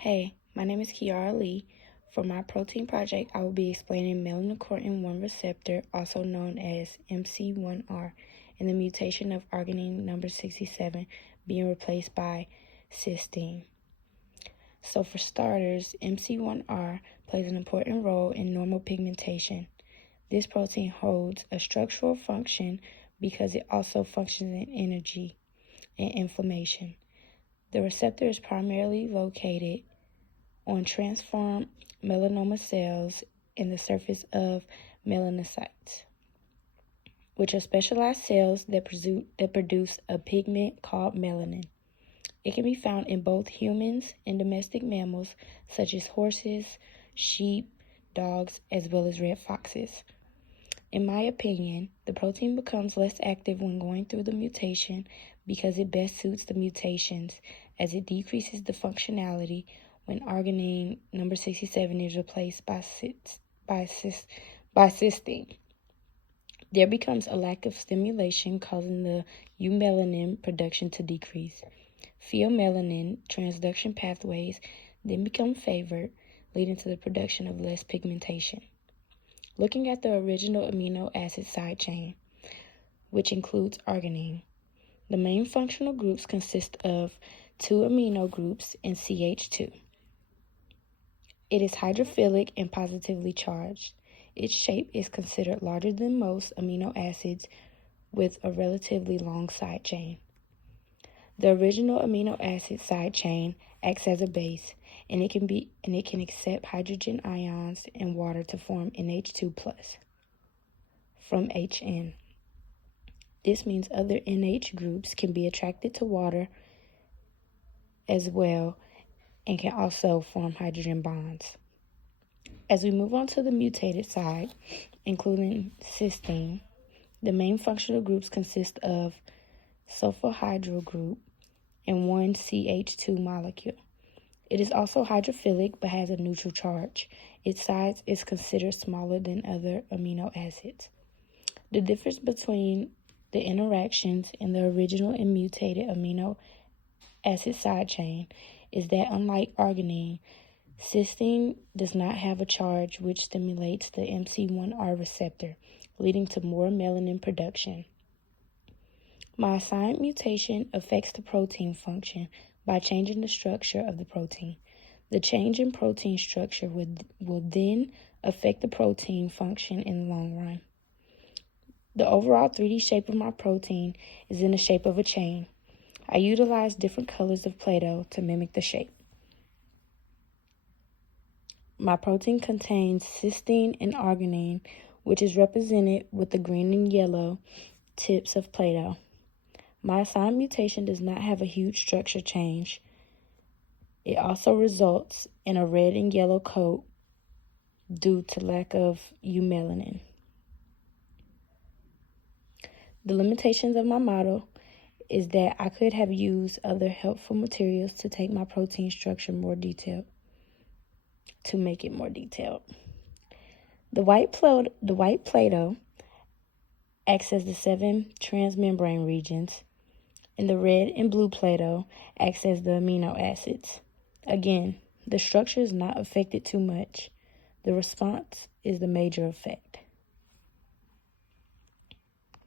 Hey, my name is Kiara Lee. For my protein project, I will be explaining melanocortin-1 receptor, also known as MC1R, and the mutation of arginine number 67 being replaced by cysteine. So for starters, MC1R plays an important role in normal pigmentation. This protein holds a structural function because it also functions in energy and inflammation. The receptor is primarily located on transformed melanoma cells in the surface of melanocytes, which are specialized cells that produce a pigment called melanin. It can be found in both humans and domestic mammals such as horses, sheep, dogs, as well as red foxes. In my opinion, the protein becomes less active when going through the mutation because it best suits the mutations, as it decreases the functionality when arginine number 67 is replaced by cysteine. There becomes a lack of stimulation, causing the eumelanin production to decrease. Pheomelanin transduction pathways then become favored, leading to the production of less pigmentation. Looking at the original amino acid side chain, which includes arginine, the main functional groups consist of 2 amino groups and CH2. It is hydrophilic and positively charged. Its shape is considered larger than most amino acids with a relatively long side chain. The original amino acid side chain acts as a base, and it can accept hydrogen ions and water to form NH2+ from HN. This means other NH groups can be attracted to water as well and can also form hydrogen bonds. As we move on to the mutated side, including cysteine, the main functional groups consist of sulfohydryl group and 1 CH2 molecule. It is also hydrophilic but has a neutral charge. Its size is considered smaller than other amino acids. The difference between the interactions in the original and mutated amino acid side chain is that, unlike arginine, cysteine does not have a charge, which stimulates the MC1R receptor, leading to more melanin production. My assigned mutation affects the protein function by changing the structure of the protein. The change in protein structure will then affect the protein function in the long run. The overall 3D shape of my protein is in the shape of a chain. I utilize different colors of Play-Doh to mimic the shape. My protein contains cysteine and arginine, which is represented with the green and yellow tips of Play-Doh. My assigned mutation does not have a huge structure change. It also results in a red and yellow coat due to lack of eumelanin. The limitations of my model is that I could have used other helpful materials to take my protein structure more detailed, to make it more detailed. The white Play-Doh acts as the 7 transmembrane regions, and the red and blue Play-Doh acts as the amino acids. Again, the structure is not affected too much. The response is the major effect.